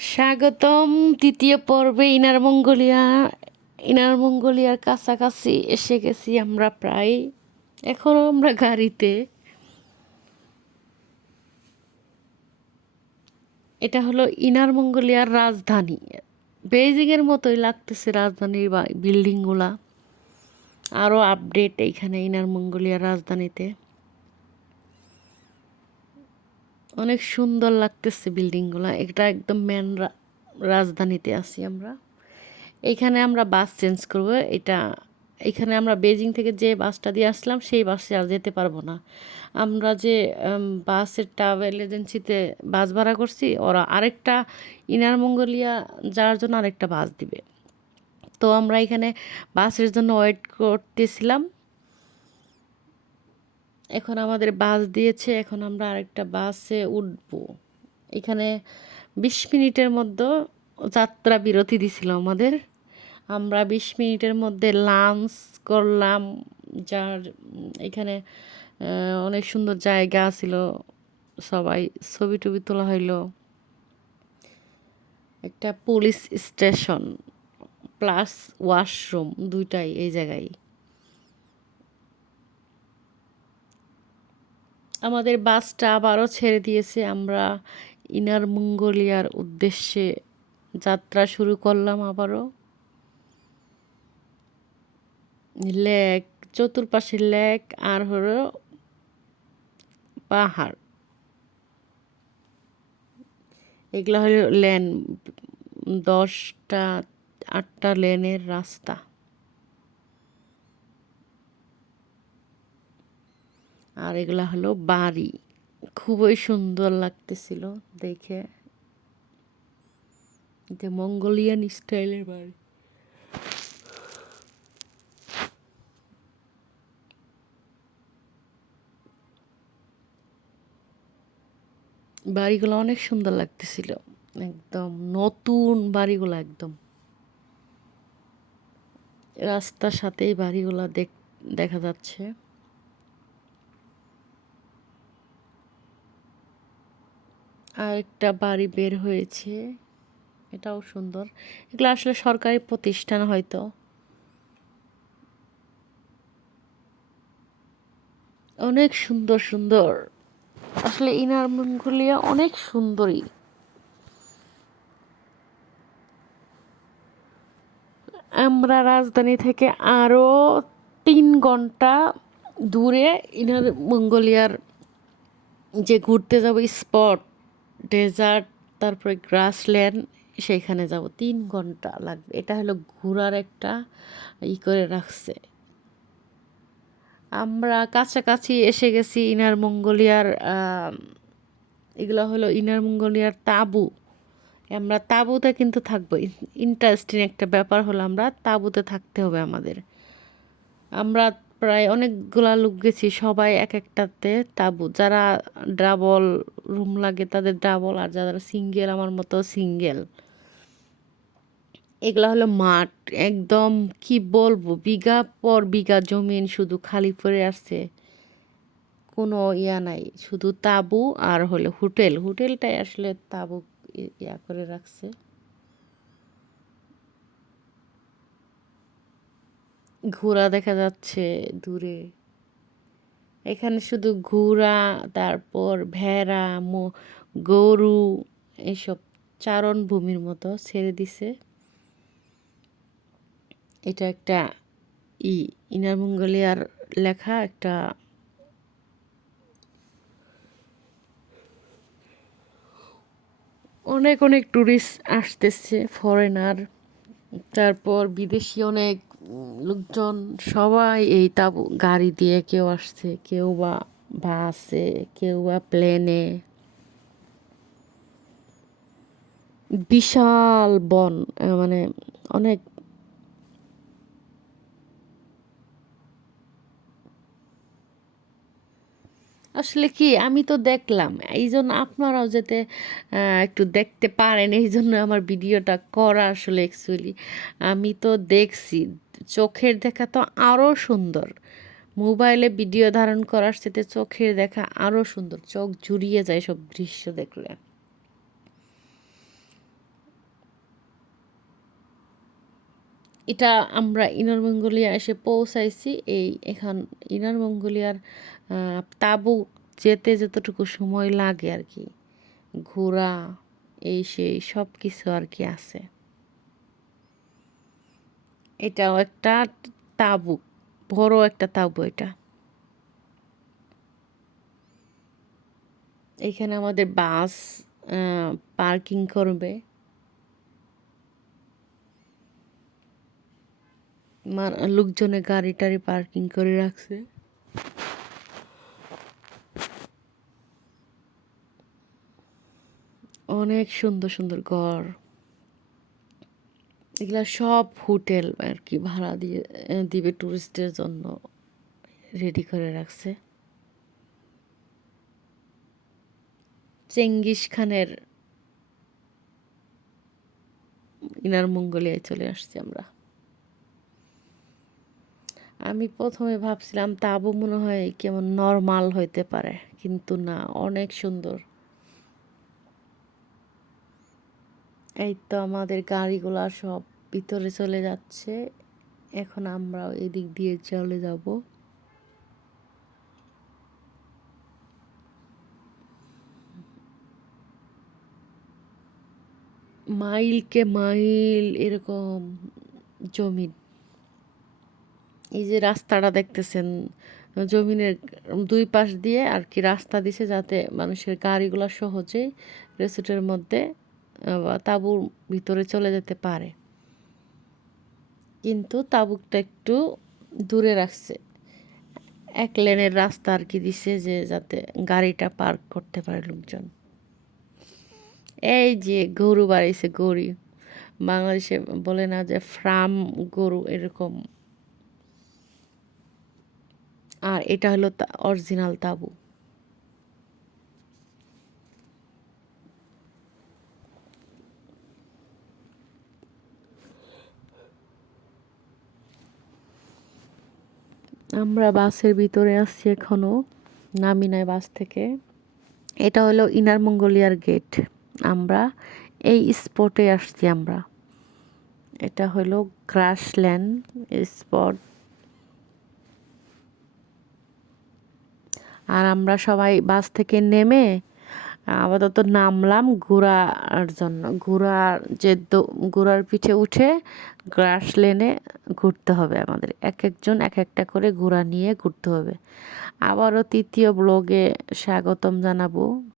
স্বাগতম তৃতীয় পর্বে ইনার মঙ্গোলিয়া। ইনার মঙ্গোলিয়ার কাছাকাছি এসে গেছি আমরা প্রায়। এখনও আমরা গাড়িতে। এটা হলো ইনার মঙ্গোলিয়ার রাজধানী। বেজিংয়ের মতোই লাগতেছে রাজধানীর বিল্ডিংগুলা আরও আপডেট এইখানে ইনার মঙ্গোলিয়ার রাজধানীতে। অনেক সুন্দর লাগতেছে বিল্ডিংগুলো এটা একদম মেন রাজধানীতে আছি আমরা। এইখানে আমরা বাস চেঞ্জ করব। এটা এখানে আমরা বেজিং থেকে যে বাসটা দিয়ে আসলাম, সেই বাসে আর যেতে পারব না। আমরা যে বাসের ট্রাভেল এজেন্সিতে বাস ভাড়া করছি, ওরা আরেকটা ইনার মঙ্গোলিয়া যাওয়ার জন্য আরেকটা বাস দিবে। তো আমরা এখানে বাসের জন্য ওয়েট করতেছিলাম। এখন আমাদের বাস দিয়েছে, এখন আমরা আরেকটা বাসে উঠবো। এখানে বিশ মিনিটের মধ্যে যাত্রা বিরতি দিছিল আমাদের। আমরা বিশ মিনিটের মধ্যে লাঞ্চ করলাম, যার এখানে অনেক সুন্দর জায়গা ছিল। সবাই ছবি টবি তোলা হইল। একটা পুলিশ স্টেশন, প্লাস ওয়াশরুম দুইটাই এই জায়গায়। আমাদের বাসটা আবারও ছেড়ে দিয়েছে। আমরা ইনার মঙ্গোলিয়ার উদ্দেশ্যে যাত্রা শুরু করলাম আবারও। লেক, চতুর্পাশে লেক, আর হলো পাহাড়। এগুলো হলো লেন, দশটা, আটটা লেনের রাস্তা। আর এগুলা হলো বাড়ি। খুবই সুন্দর লাগতেছিল দেখে। এটা মঙ্গোলিয়ান স্টাইলের বাড়ি। বাড়িগুলো অনেক সুন্দর লাগতেছিল। একদম নতুন বাড়িগুলো একদম। রাস্তার সাথেই বাড়িগুলো দেখা যাচ্ছে। আর একটা বাড়ি বের হয়েছে। এটাও সুন্দর। এগুলো আসলে সরকারি প্রতিষ্ঠান হয়তো। অনেক সুন্দর সুন্দর। আসলে ইনার মঙ্গোলিয়া অনেক সুন্দরী। আমরা রাজধানী থেকে আরও তিন ঘণ্টা দূরে ইনার মঙ্গোলিয়ার যে ঘুরতে যাব স্পট ডেজার্ট, তারপরে গ্রাসল্যান্ড সেইখানে যাব। তিন ঘণ্টা লাগবে। এটা হলো ঘোরার একটা ই করে রাখছে। আমরা কাছাকাছি এসে গেছি ইনার মঙ্গোলিয়ার এগুলো হলো ইনার মঙ্গোলিয়ার তাঁবু। আমরা তাঁবুতে কিন্তু থাকব। ইন্টারেস্টিং একটা ব্যাপার হলো আমরা তাঁবুতে থাকতে হবে আমাদের। আমরা প্রায় অনেকগুলা লোক গেছি, সবাই এক একটাতে তাঁবু। যারা ডাবল রুম লাগে তাদের ডাবল আর যারা সিঙ্গেল, আমার মতো সিঙ্গেল। এগুলা হলো মাঠ। একদম কি বলব, বিঘা পর বিঘা জমিন শুধু খালি পড়ে আছে কোনো ইয়া নাই, শুধু তাঁবু আর হলো হোটেল। হোটেলটাই আসলে তাঁবু ইয়া করে রাখছে। ঘোড়া দেখা যাচ্ছে দূরে। এখানে শুধু ঘোড়া, তারপর ভেড়া, মো- গরু, এসব চারণ ভূমির মতো ছেড়ে দিছে। এটা একটা ই, ইনার মঙ্গোলিয়ার লেখা একটা অনেক অনেক টুরিস্ট আসতেছে ফরেনার তারপর বিদেশি অনেক লোকজন, সবাই এই তাবু, গাড়ি দিয়ে কেউ আসছে, কেউ বা বাসে, কেউ বা প্লেনে। বিশাল বন মানে অনেক আসলে কি, আমি তো দেখলাম এই জন্য আপনারাও যাতে একটু দেখতে পারেন এই জন্য আমার ভিডিওটা করা আসলে অ্যাকচুয়ালি আমি তো দেখছি। চোখের দেখা তো আরও সুন্দর। মোবাইলে ভিডিও ধারণ করার সাথে চোখের দেখা আরও সুন্দর। চোখ জুড়িয়ে যায় সব দৃশ্য দেখলে। এটা আমরা ইনার মঙ্গোলিয়া এসে পৌঁছাইছি। এই এখান ইনার মঙ্গোলিয়ার তাবু যেতে যতটুকু সময় লাগে আর কি। ঘোরা এই সেই সব কিছু আর কি আছে। এটাও একটা তাঁবু, বড় একটা তাঁবু এটা। এখানে আমাদের বাস পার্কিং করবে। লোকজনে গাড়ি টাড়ি পার্কিং করে রাখছে। অনেক সুন্দর সুন্দর ঘর। এগুলা সব হোটেল আর কি ভাড়া দিয়ে দিবে টুরিস্টের জন্য রেডি করে রাখছে। চেঙ্গিস খানের ইনার মঙ্গোলিয়ায় চলে আসছি আমরা। আমি প্রথমে ভাবছিলাম তাবু মনে হয় কেমন নর্মাল হইতে পারে, কিন্তু না, অনেক সুন্দর। এই তো আমাদের গাড়িগুলা সব ভিতরে চলে যাচ্ছে। এখন আমরা এদিক দিয়ে চলে যাব। মাইলকে মাইল এরকম জমিন এই যে রাস্তাটা দেখতেছেন, জমিনের দুই পাশ দিয়ে আর কি রাস্তা দিছে যাতে মানুষের গাড়িগুলো সহজেই রেসুটের মধ্যে তাঁবুর ভিতরে চলে যেতে পারে। কিন্তু তাঁবুকটা একটু দূরে রাখছে। এক লেনের রাস্তা আর কি দিছে যে যাতে গাড়িটা পার্ক করতে পারে লোকজন। এই যে গরু বাড়িছে গরু। বাংলাদেশে বলে না যে ফ্রাম গরু এরকম। আর এটা হলো অরিজিনাল তাবু আমরা বাসের ভিতরে আসছি এখনও নামি নাই বাস থেকে। এটা হলো ইনার মঙ্গোলিয়ার গেট। আমরা এই স্পটে আসছি আমরা। এটা হলো গ্রাসল্যান্ড স্পট। আর আমরা সবাই বাস থেকে নেমে আপাতত নামলাম ঘোরার জন্য। ঘোরার যে ঘোড়ার পিঠে উঠে গ্রাস লেনে ঘুরতে হবে আমাদের। এক একজন এক একটা করে ঘোরা নিয়ে ঘুরতে হবে। আবারও তৃতীয় ব্লগে স্বাগতম জানাব।